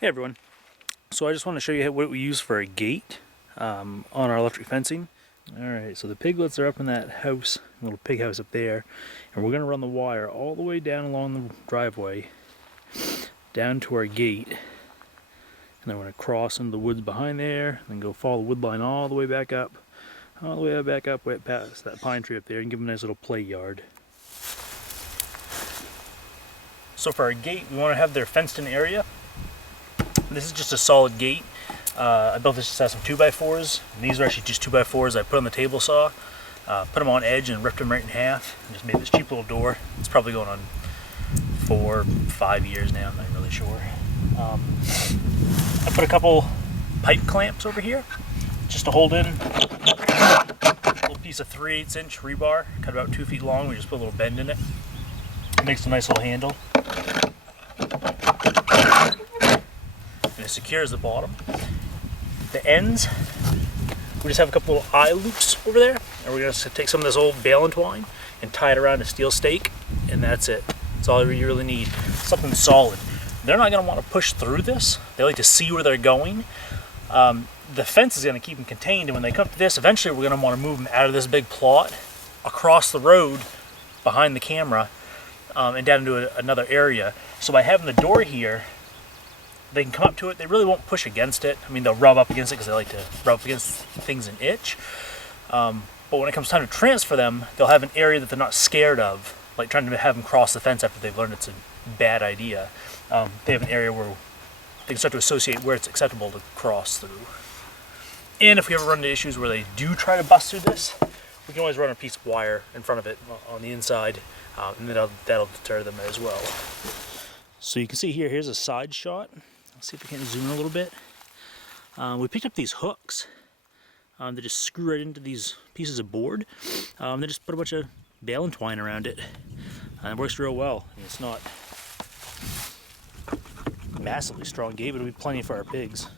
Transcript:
Hey everyone, so I just want to show you what we use for a gate on our electric fencing. Alright, so the piglets are up in that house, little pig house up there, and we're going to run the wire all the way down along the driveway, down to our gate, and then we're going to cross into the woods behind there, and then go follow the wood line all the way back up, way past that pine tree up there, and give them a nice little play yard. So for our gate, we want to have their fenced in area. This is just a solid gate. I built this just out of some 2x4s. And these are actually just 2x4s I put on the table saw, put them on edge and ripped them right in half, and just made this cheap little door. It's probably going on 4 or 5 years now, I'm not really sure. I put a couple pipe clamps over here just to hold in a little piece of 3/8 inch rebar, cut about 2 feet long. We just put a little bend in it. It makes a nice little handle. And it secures the bottom. The ends, we just have a couple little eye loops over there, and we're going to take some of this old baling twine and tie it around a steel stake, and that's it. That's all you really need. Something solid. They're not going to want to push through this. They like to see where they're going. The fence is going to keep them contained, and when they come to this, eventually we're going to want to move them out of this big plot, across the road, behind the camera, and down into another area. So by having the door here, they can come up to it. They really won't push against it. I mean, they'll rub up against it because they like to rub up against things and itch. But when it comes time to transfer them, they'll have an area that they're not scared of, like trying to have them cross the fence after they've learned it's a bad idea. They have an area where they can start to associate where it's acceptable to cross through. And if we ever run into issues where they do try to bust through this, we can always run a piece of wire in front of it on the inside, and that'll deter them as well. So you can see here's a side shot. Let's see if we can zoom in a little bit. We picked up these hooks. They just screw right into these pieces of board. They just put a bunch of baling twine around it. And it works real well. It's not massively strong gate, but it'll be plenty for our pigs.